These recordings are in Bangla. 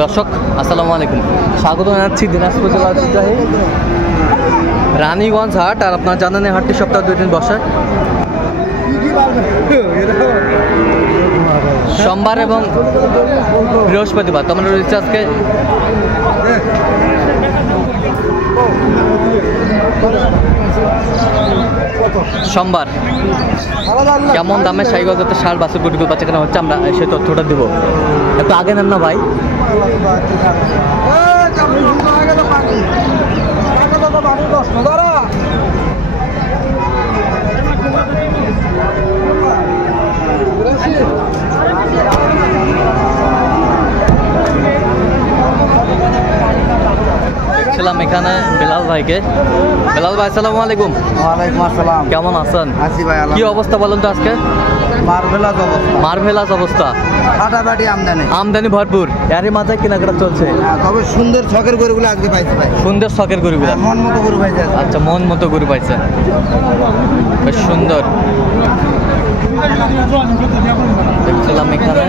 দর্শক আসসালামু আলাইকুম, স্বাগত জানাচ্ছি দিনাজপুর জেলার ঐতিহ্যবাহী রানীগঞ্জ হাট। আর আপনারা জানেন এই হাটটি সপ্তাহে 2 দিন বসে, সোমবার এবং বৃহস্পতিবার। তোমরা রয়েছে আজকে সোমবার। কেমন দামে সাইগজাতে সার বাছুর গরুগুলো বাচ্চা কেনা হচ্ছে আমরা সেই তথ্যটা দেবো। একটু আগে নেন না ভাই। দেখছিলাম এখানে বেলাল ভাইকে। বেলাল ভাই আসসালামু আলাইকুম। ওয়ালাইকুম আসসালাম। কেমন আছেন? আছি ভাই। কি অবস্থা বলেন তো আজকে? মার্ভেলাস অবস্থা, ফাটাফাটি আমদানি, আমদানি ভরপুর। এরই মাথায় কেনাকাটা চলছে। তবে সুন্দর ছকের গরুগুলো আজকে পাইছি ভাই। সুন্দর ছকের গরুগুলো, মন মতো গরু পাইছে। আচ্ছা, মন মতো গরু পাইছে, বেশ সুন্দর। দেখছিলাম এখানে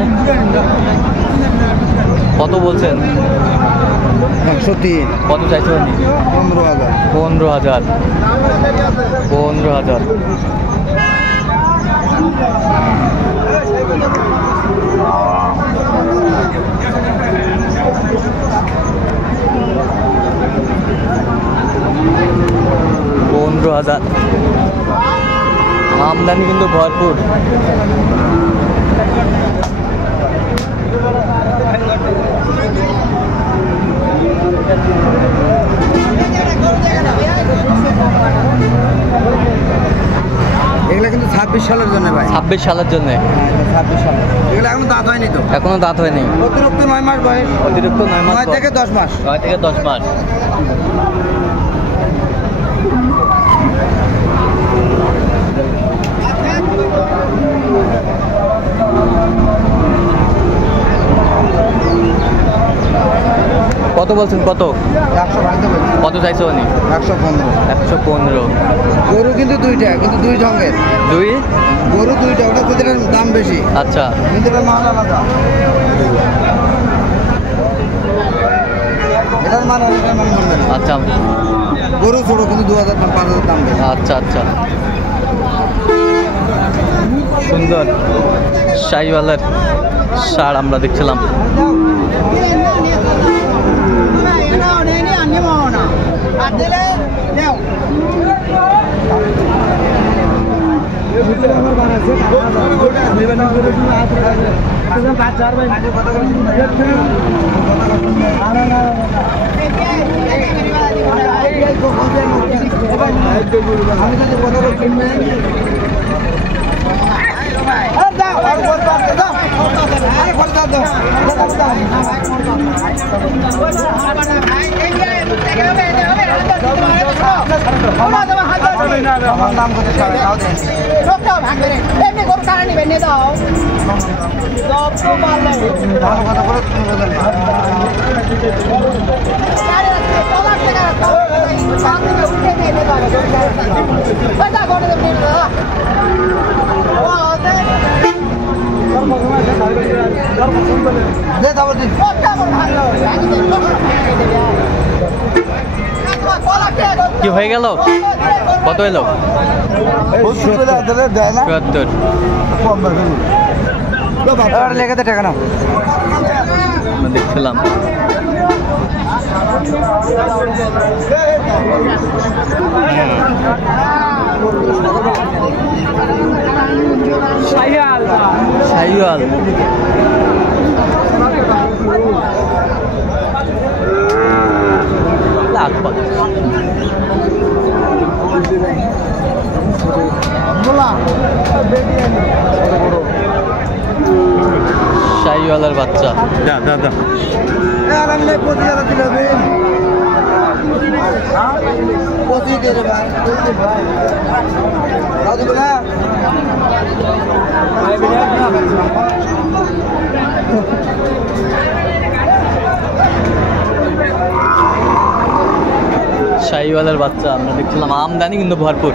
কত বলছেন? 103। কত চাইছেন? 15,000। 15,000। 15,000। আমদানি কিন্তু ভরপুর। এগুলো কিন্তু 26 সালের জন্য ভাই। 26 সালের জন্য। 26 সাল। এগুলো এখনো দাঁত হয়নি তো? এখনো দাঁত হয়নি। অতিরিক্ত 9 মাস বয়স। অতিরিক্ত 9 মাস, 9 থেকে 10 মাস। 9 থেকে 10 মাস। কত বলছেন? কত? 100 ভাঙতে বলছি। কত চাইছো? 115। 115। গরু কিন্তু দুইটা, কিন্তু দুই ঢঙ্গের। দুই গরু দুইটা, ওটা প্রতিটার দাম বেশি। আচ্ছা, কিন্তু এটার মান আলাদা। এটার মান আলাদা, এটার মান আলাদা। আচ্ছা। গরু ছোট, কিন্তু 2,000 5,000 দাম বেশি। আচ্ছা আচ্ছা, সুন্দর শাহিওয়ালের ষাঁড় আমরা দেখছিলাম। কি হয়ে গেল? কত এলো? 70। লেখাতে টাকা নাও। দেখছিলাম শাহিওয়াল। শাহিওয়ালের বাচ্চা। শাহিওয়ালের বাচ্চা আমরা দেখছিলাম। আমদানি কিন্তু ভরপুর।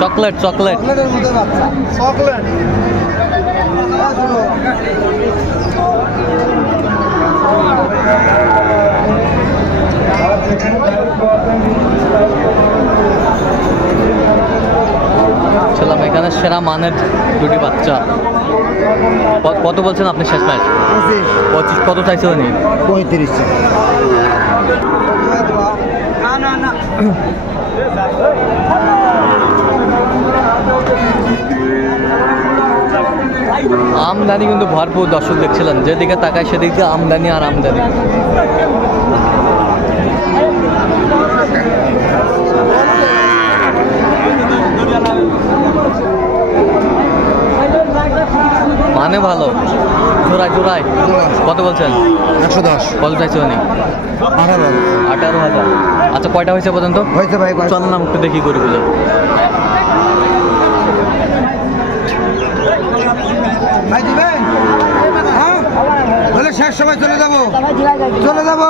চকলেট চকলেট চকলেটের মধ্যে বাচ্চা চকলেট একেবারে সেরা মানের দুটি বাচ্চা। কত বলছেন আপনি শেষ ম্যাচ? 25। কত চাইছে উনি? 35। আমদানি কিন্তু ভরপুর, দর্শক দেখছিলেন যেদিকে তাকায় সেদিক দিয়ে আমদানি আর আমদানি। মানে ভালো জোড়ায় জোড়ায় কত বলছেন? 110। কত চাইছে উনি? 18,000। আচ্ছা কয়টা হয়েছে পর্যন্ত? হয়েছে ভাই। চল নাম একটু দেখি গরুগুলো। ভাই দিবেন? হ্যাঁ বলে শেষ সময় চলে যাবো, চলে যাবো,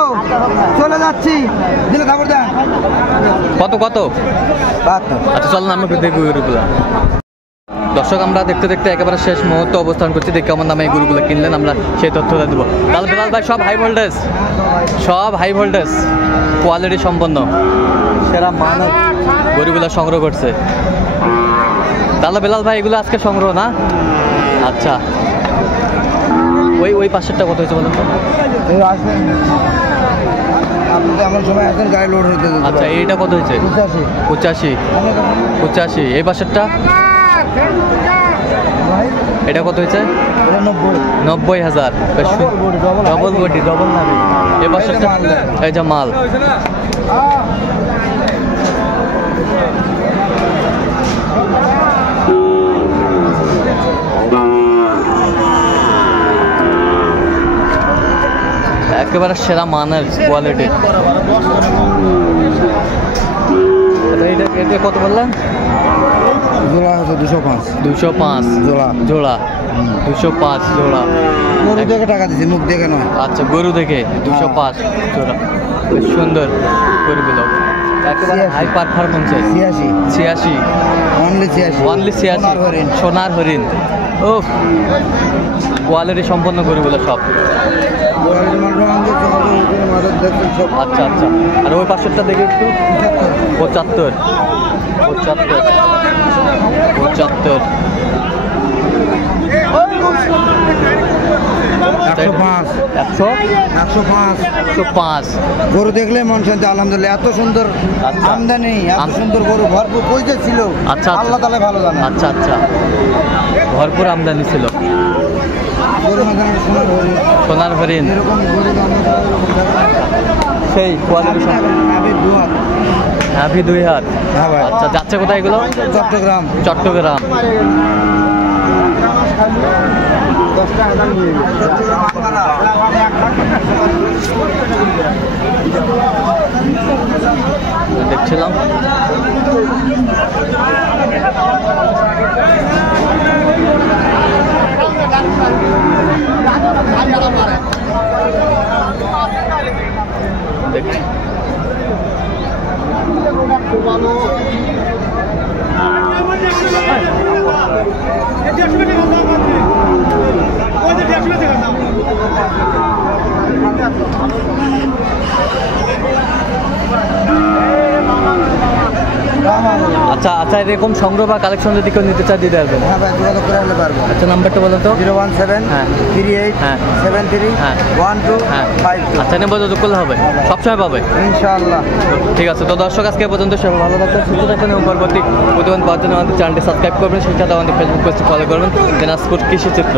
চলে যাচ্ছি, দিলে খবর দেন। কত কত? 72। আচ্ছা চল নাম একটু দেখি গরুগুলো। দর্শক আমরা দেখতে দেখতে একেবারে শেষ মুহূর্তে অবস্থান করছি। দেখে কেমন দামে এই গরুগুলো কিনলেন আমরা সেই তথ্যটা দেবো। তাহলে বেলাল ভাই সব হাই ভোল্টেজ, সব হাই ভোল্টেজ কোয়ালিটি সম্পন্ন সেরা মানের গরুগুলো সংগ্রহ করছে। তাহলে বেলাল ভাই এগুলো আজকে সংগ্রহ না? আচ্ছা ওই পাশেরটা কত হয়েছে বলেন তো? আপনি তো এমন সময় এখন গাড়ি লোড হতে। আচ্ছা এইটা কত হয়েছে? 85। 85। এই পাশেরটা এটা কত হয়েছে? 90,000। ডবল বডি, ডবল নাবি। এই পাশেরটা এই যে মাল। একেবারে সেরা মানের কোয়ালিটি। এটা কত বললেন? জোড়া হচ্ছে 205। 205 জোড়া। জোড়া 205 জোড়া। মুখ দেখে টাকা দিচ্ছি, মুখ দেখে নয়। আচ্ছা গরু দেখে 205 জোড়া। বেশ সুন্দর গরুগুলো, একেবারে হাই পারফরমেন্সে। 86। অনলি 86 সোনার হরিণ। ও কোয়ালিটি সম্পন্ন গরুগুলো সব। আচ্ছা আচ্ছা। আর ওই পাশেরটা দেখে একটু 75। 75। 75। 105। গরু দেখলে মন শান্তি। আলহামদুলিল্লাহ এত সুন্দর আমদানি, এত সুন্দর গরু ভরপুর কইতে ছিল। আচ্ছা আল্লাহ তাআলা ভালো জানে। আচ্ছা আচ্ছা ভরপুর আমদানি ছিল। সোনার হরিণ সেই কোয়ালিটি। নাভি 2 হাত। আচ্ছা যাচ্ছে কোথায় এগুলো? চট্টগ্রাম। চট্টগ্রাম। দেখছিলাম দেখছি আচ্ছা আচ্ছা এরকম সংগ্রহ বা কালেকশন যদি কেউ নিতে চায় দিতে পারবেন? হ্যাঁ ভাই যোগাযোগ করে আনতে পারবো। আচ্ছা নাম্বারটা বলো তো। 017 হ্যাঁ 38 হ্যাঁ 73 হ্যাঁ 12 হ্যাঁ 52। আচ্ছা নেব যোগাযোগ করলে হবে, সবসময় পাবে ইনশাআল্লাহ। ঠিক আছে। তো দর্শক আজকে পর্যন্ত সবাই ভালো থাকবেন, সুস্থ থাকবেন এবং পরবর্তী প্রতিদিন পাওয়ার জন্য আমাদের চ্যানেলটি সাবস্ক্রাইব করবেন, সেই সাথে আমাদের ফেসবুক পেজটি ফলো করবেন। দিনাজপুর কৃষি চিত্র।